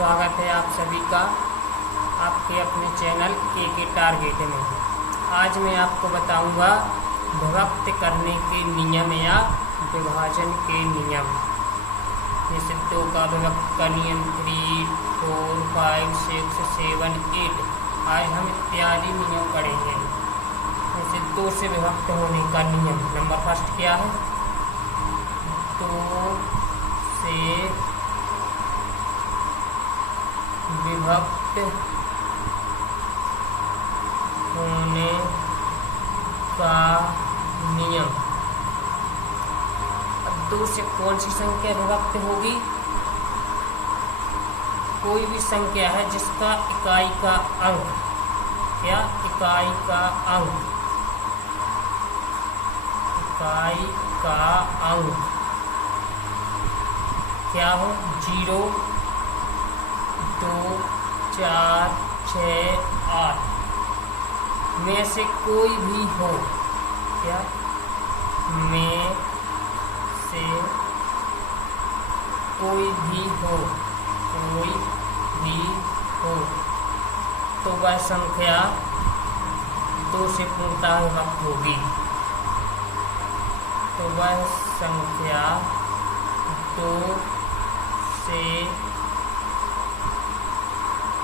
स्वागत है आप सभी का आपके अपने चैनल के टारगेट में। आज मैं आपको बताऊंगा विभक्त करने के नियम या विभाजन के नियम। जैसे 2 का विभक्त का नियम 3, 4, 5, 6, 7, 8 आज हम इत्यादि नियम पढ़ेंगे। जैसे 2 से विभक्त होने का नियम। नंबर फर्स्ट क्या है? 2 से विभक्त होने का नियम। अब 2 से कौन सी संख्या विभक्त होगी? कोई भी संख्या है जिसका इकाई का अंक या इकाई का अंक क्या हो? 0, 2, 4, 6, 8 में से कोई भी हो। क्या? में से कोई भी हो तो वह संख्या 2 से पूर्णतः विभक्त होगी। तो वह संख्या 2 से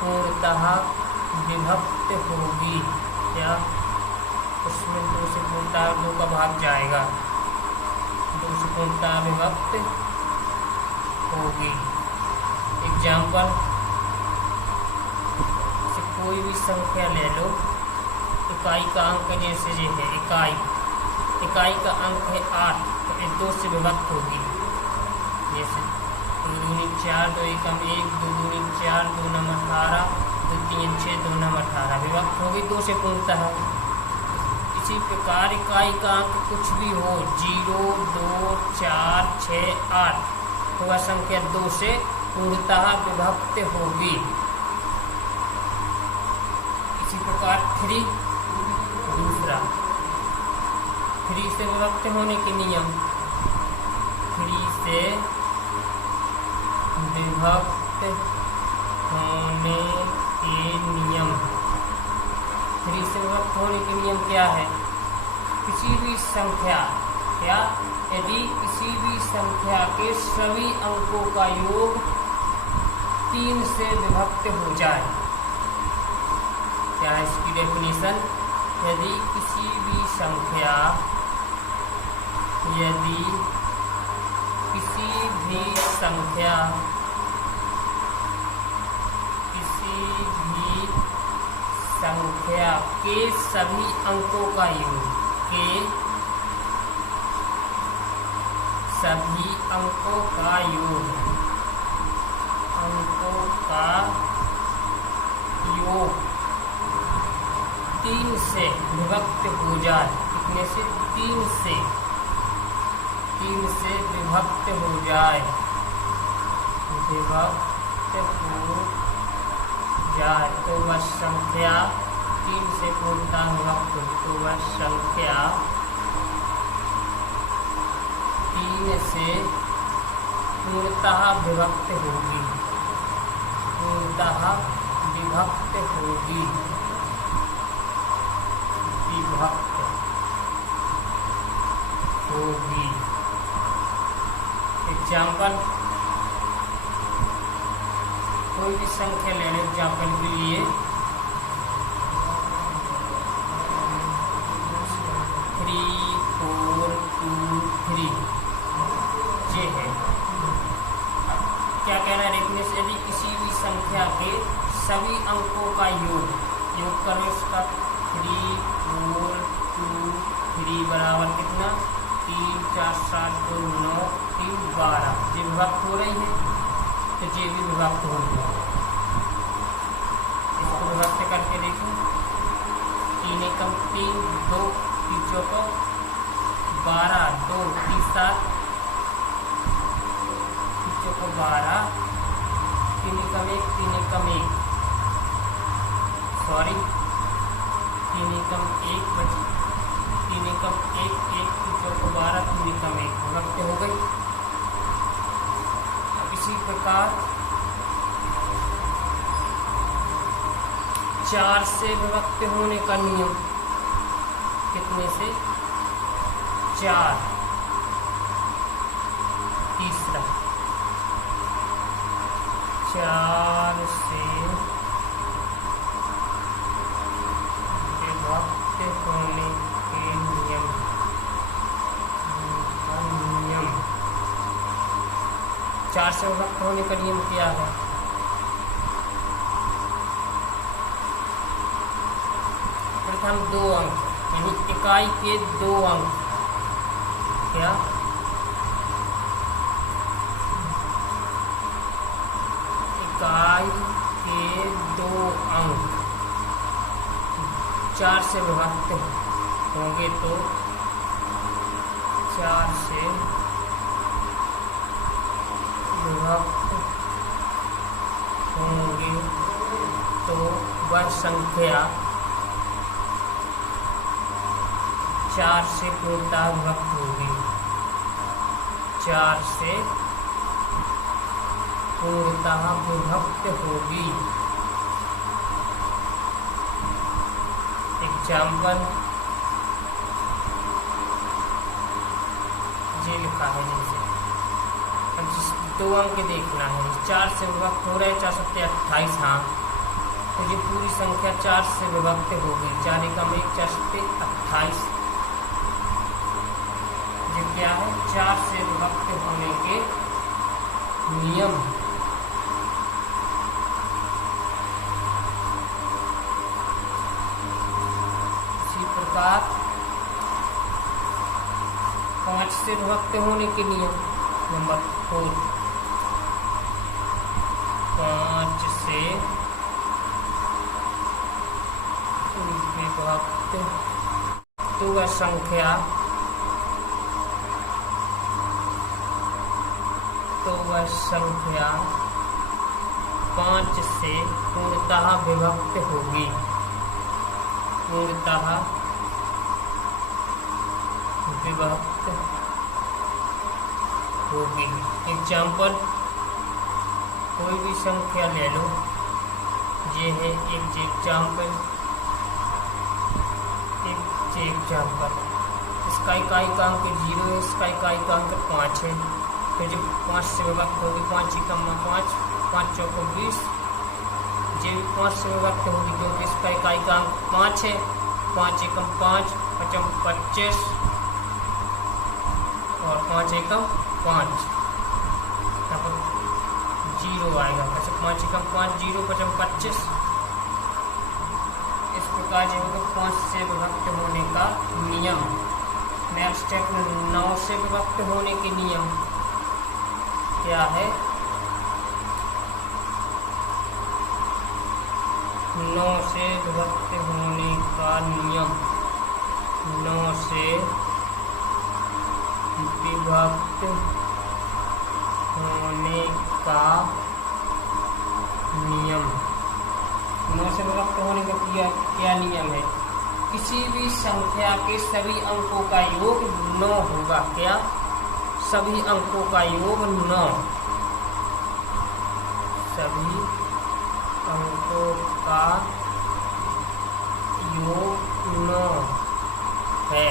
पूर्णतः विभक्त होगी। क्या? उसमें 2 से पूर्णतः 2 का भाग जाएगा, 2 से पूर्णतः विभक्त होगी। एग्जाम्पल, जैसे कोई भी संख्या ले लो, इकाई का अंक जैसे ये है इकाई का अंक है 8, तो ये 2 से विभक्त होगी। जैसे 2 दूनी 4, 2 एकम 1, 2 दूनी 4, 2 नम 18, 2 3 6, 2 नम 18 विभक्त होगी 2 से पूर्णतः। इसी प्रकार इकाई का अंक कुछ भी हो, 0, 2, 4, 6, 8 तो वह संख्या 2 से पूर्णतः विभक्त होगी। इसी प्रकार 3 दूसरा 3 से विभक्त होने के नियम। 3 से विभक्त होने के नियम। 3 से विभक्त होने के नियम क्या है? किसी भी संख्या यदि किसी भी संख्या के सभी अंकों का योग 3 से विभक्त हो जाए। क्या है इसकी डेफिनेशन? यदि किसी भी संख्या के सभी अंकों का योग अंकों का योग 3 से विभक्त हो जाए। कितने से? 3 से विभक्त हो जाए, तो वह संख्या 3 से पूर्णतः विभक्त होगी। तो वह संख्या 3 से पूर्णतः विभक्त होगी। एग्जाम्पल, कोई भी संख्या ले लो एग्जाम्पल के लिए। 3, 4, 2, 3 ये है। क्या कहना है डेफिनेशन? यदि किसी भी संख्या के सभी अंकों का योग करो इसका 3, 4, 2, 3 बराबर कितना? 3, 4, 7, 2, 9, 3, 12 ये विभक्त हो रही है, तो ये भी विभक्त होगी। इसको विभक्त करके देखो। 3 एकम 3, 2 तीन को 12, 2 3 7 तीन को 12, 3 एकम 1, 3 एकम 1 सॉरी 3 एकम 1 बची, 3 एकम 1, 1 तीन को 12, 3 एकम 1 विभक्त हो गई। इसी प्रकार 4 से विभक्त होने का नियम, कितने से? 4। तीसरा 4 से विभक्त होने के नियम, 4 से विभक्त होने का नियम क्या है? प्रथम 2 अंक, यानी इकाई के 2 अंक, क्या? इकाई के 2 अंक 4 से विभक्त होंगे तो 4 से विभक्त होंगे तो वह संख्या 4 से पूर्णतः विभक्त होगी। 4 से पूर्णतः विभक्त होगी। एग्जाम्पल ये लिखा है, जैसे अब जिस 2 अंक देखना है, 4 से विभक्त हो रहे हैं, 4 सत्ते 28, हाँ, तो ये पूरी संख्या 4 से विभक्त होगी। 4 एकम 1, 4 सत्ते 28, ये क्या है? 4 से विभक्त होने के नियम। इसी प्रकार 5 से विभक्त होने के नियम नंबर 4। 5 से विभक्त तो वह संख्या 5 से पूर्णतः विभक्त होगी। पूर्णतः विभक्त होगी। एग्जाम्पल कोई भी संख्या ले लो, ये है एक एग्जाम्पल, इसका इकाई का अंक 0 है, इसका इकाई का अंक 5 है। तो जब 5 से विभक्त होगी, 5 एकम 5, 5 चौको 20, ये भी 5 से विभक्त होगी क्योंकि इसका इकाई का अंक 5 है। 5 एकम 5, 5 25 और 5 एकम 5, यहाँ पर 0 आएगा। ऐसे 5 एकम 5, 0, 5 25। इस प्रकार जो 5 से विभक्त होने का नियम। नेक्स्ट स्टेप 9 से विभक्त होने के नियम क्या है? 9 से विभक्त होने का नियम। 9 से विभक्त होने का नियम। 9 से विभक्त होने का क्या नियम है? किसी भी संख्या के सभी अंकों का योग 9 होगा। क्या? सभी अंकों का योग 9। सभी अंकों का योग 9 है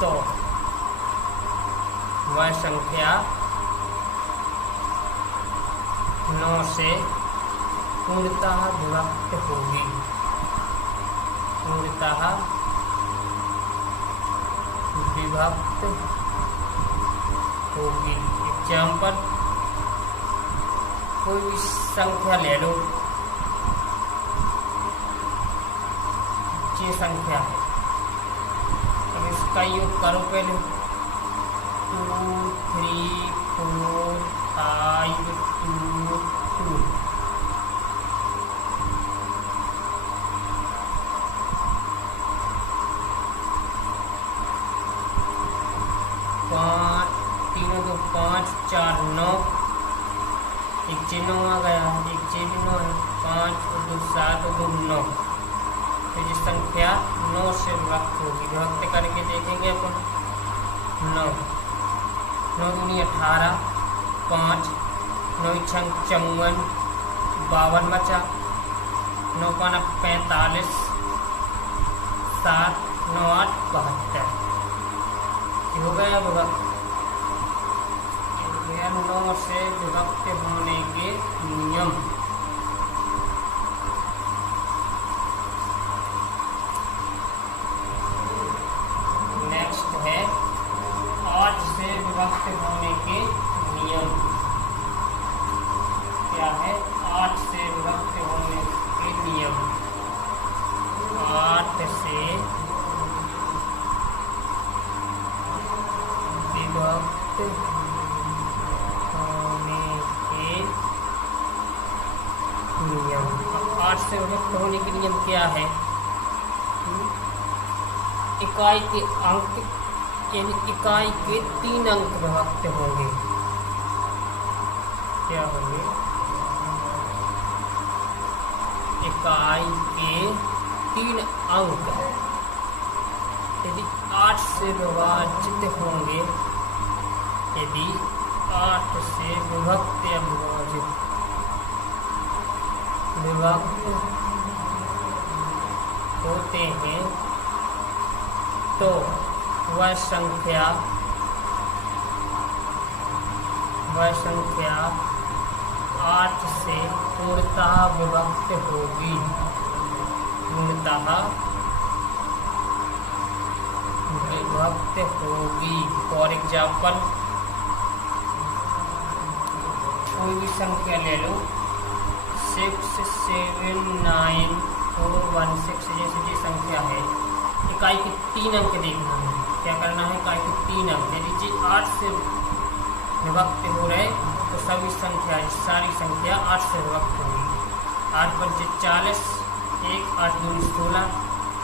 तो वह संख्या 9 से पूर्णतः विभक्त होगी। पूर्णतः विभक्त होगी। एग्जाम्पल कोई भी संख्या ले लो, ये संख्या है, अब इसका योग करो पहले। 2 3 4 5 2 2। 5 3 2 5 4 9, एक चिन्ह आ गया, एक चिन्ह है। 5 और 2 7 और 2 9। तो ये संख्या 9 से विभक्त होगी। विभक्त करके देखेंगे अपन। 9 9 दूनी 18, 5 9 छंग 54, 52 बचा। 9 पाना 45, 7 9 8 72 हो गया विभक्त। 9 से विभक्त होने के नियम। नेक्स्ट है 8 से विभक्त होने के नियम। क्या है? 8 से विभक्त होने के नियम। 8 से विभक्त होने के नियम। 8 से विभक्त होने के नियम क्या है? इकाई के अंक यानी इकाई के 3 अंक विभक्त होंगे। क्या होंगे? इकाई के 3 अंक यदि 8 से विभाजित होंगे, यदि 8 से विभक्त या विभक्त होते हैं तो वह संख्या 8 से पूर्णतः विभक्त होगी। पूर्णतः विभक्त होगी। फॉर एग्जाम्पल कोई भी संख्या ले लो, 6 7 9 4 1 6 जैसी संख्या है। इकाई के 3 अंक देखना है। क्या करना है? इकाई के 3 अंक यदि 8 से विभक्त हो रहे तो सभी संख्या सारी संख्या 8 से विभक्त होगी। 8 पर 40, 1 8 2 16।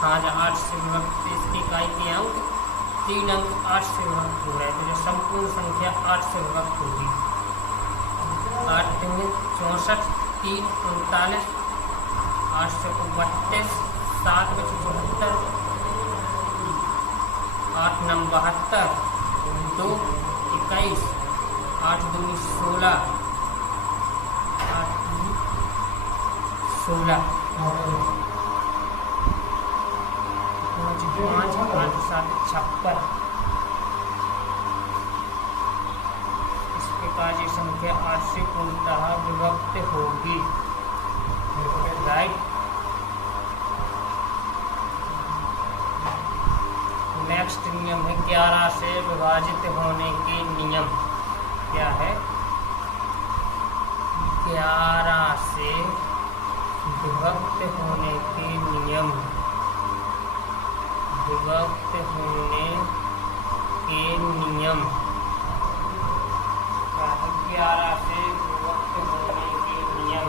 हाँ, 8 से विभक्त इसकी इकाई के अंक 3 अंक 8 से विभक्त हो रहे तो जो संपूर्ण संख्या 8 से विभक्त होगी। 8 3 64, 3 39, 8 से 32, 7 बचे 74, 8 9 72, 2 21, 8 2 16, 8 16, 5 5 7 56। इस प्रकार ये संख्या 8 से पूर्णतः विभक्त होगी। राइट। नेक्स्ट नियम है 11 से विभाजित होने के नियम। क्या है? 11 से विभक्त होने के नियम। विभक्त होने के नियम क्या है? 11 से विभक्त होने के नियम।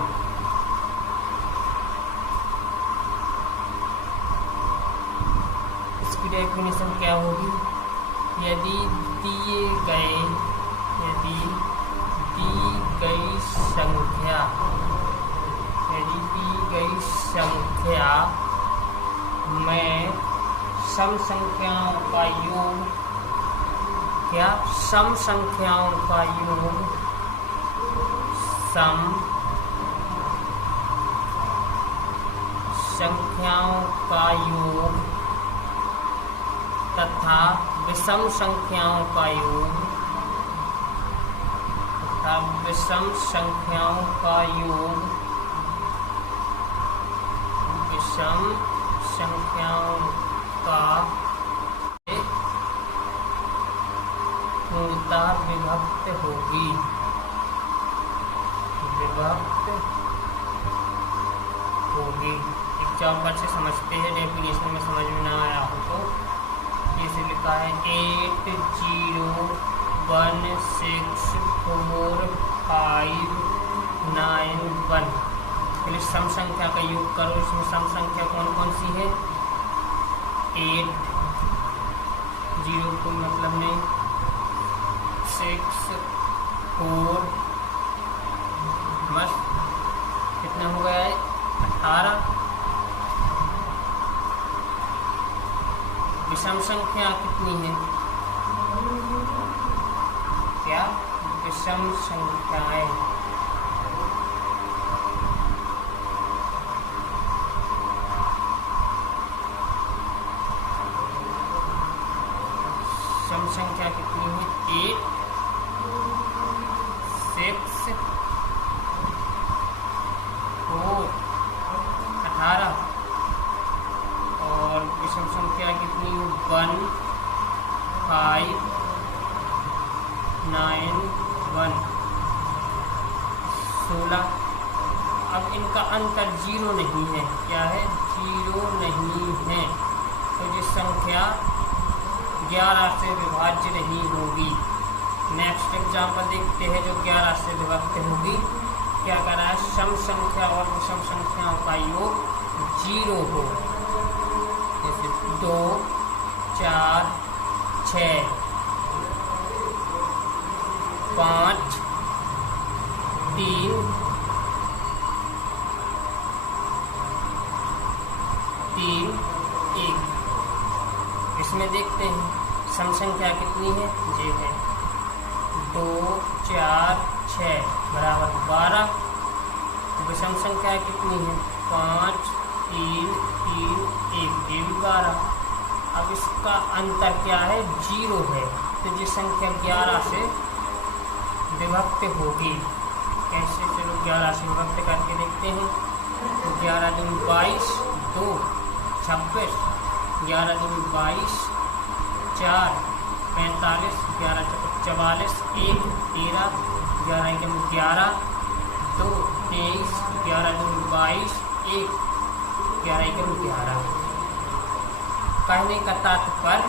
इसकी डेफिनेशन क्या होगी? यदि दी गई संख्या में सम संख्याओं का योग, क्या सम संख्याओं का योग, सम संख्याओं का योग तथा विषम संख्याओं का योग, तथा विषम संख्याओं का योग, विषम संख्याओं का पूर्णतः विभक्त होगी। विभक्त होगी। एग्जाम्पल से समझते हैं, डेफिनेशन में समझ में ना आया हो तो जैसे लिखा है 8 0 1 6 4 5 9 1। पहले सम संख्या का योग करो। इसमें सम संख्या कौन कौन सी है? 8 0 कोई मतलब नहीं, 6 4 बस कितना हो गया है? 18। विषम संख्या कितनी है? क्या विषम संख्याएं 16। अब इनका अंतर 0 नहीं है। क्या है? 0 नहीं है। तो ये संख्या 11 से विभाज्य नहीं होगी। नेक्स्ट एग्जाम्पल देखते हैं जो 11 से विभक्त होगी। क्या कर रहा है? सम संख्या और विषम संख्याओं का योग 0 हो। जैसे 2, 4, 6, 5, 3, 1। इसमें देखते हैं सम संख्या कितनी है? ये है 2, 4, 6 बराबर 12। विषम संख्या कितनी है? 5, 3, 3, 1, ये भी 12। अब इसका अंतर क्या है? 0 है। तो ये संख्या 11 से विभक्त होगी। कैसे? चलो 11 से विभक्त करके देखते हैं। तो 11 दूनी 22, 2, 26, 11 दूनी 22, 4, 45, 11 चौक 44, 1, 13, 11 एकम 11, 2, 23, 11 दूनी 22, 1, 11 एकम 11। कहने का तात्पर्य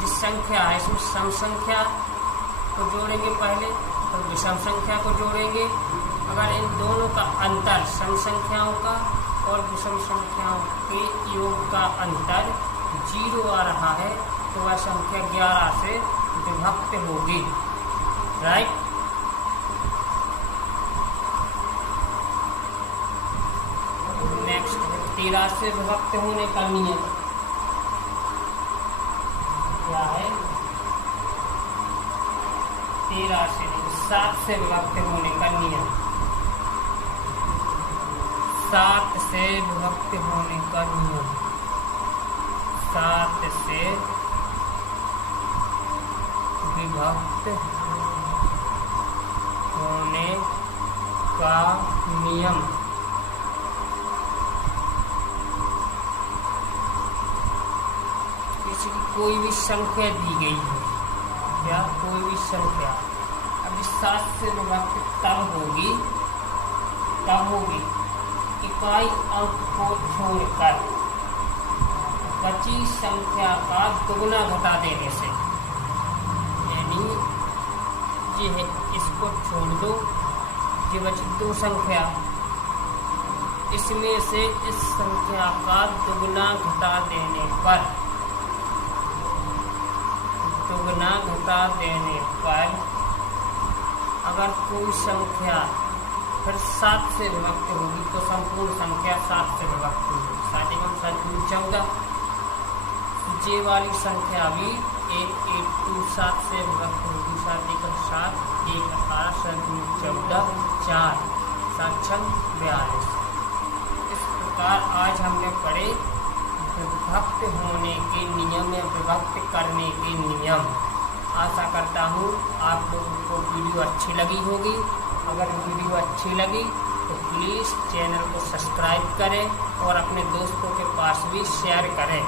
जिस संख्या है इसमें सम संख्या को जोड़ेंगे पहले, तो विषम संख्या को जोड़ेंगे। अगर इन दोनों का अंतर सम संख्याओं का और विषम संख्याओं के योग का अंतर 0 आ रहा है तो वह संख्या 11 से विभक्त होगी। राइट? नेक्स्ट 13 से विभक्त होने का नियम क्या है? 13 से 7 से विभक्त होने का नियम। 7 से विभक्त होने का नियम। 7 से विभक्त होने का नियम। किसी की कोई भी संख्या दी गई है, क्या? कोई भी संख्या अब 7 से विभक्त तब होगी इकाई अंक को छोड़कर बची संख्या का दुगना घटा देने से। यानी ये है, इसको छोड़ दो, ये बची 2 संख्या, इसमें से इस संख्या का दुगना घटा देने पर अगर कोई संख्या फिर 7 से विभक्त होगी तो संपूर्ण संख्या 7 से विभक्त होगी। 7 एवं 7 दूनी 14। जे वाली संख्या भी 1, 1, 2, 7 से विभक्त होगी। 7 एकम 7, 1, 18, 7 दूनी 14, 4, 7 छंग 42। इस प्रकार आज हमने पढ़े विभक्त होने के नियम या विभक्त करने के नियम। आशा करता हूँ आप लोगों को वीडियो अच्छी लगी होगी। अगर वीडियो अच्छी लगी तो प्लीज़ चैनल को सब्सक्राइब करें और अपने दोस्तों के पास भी शेयर करें।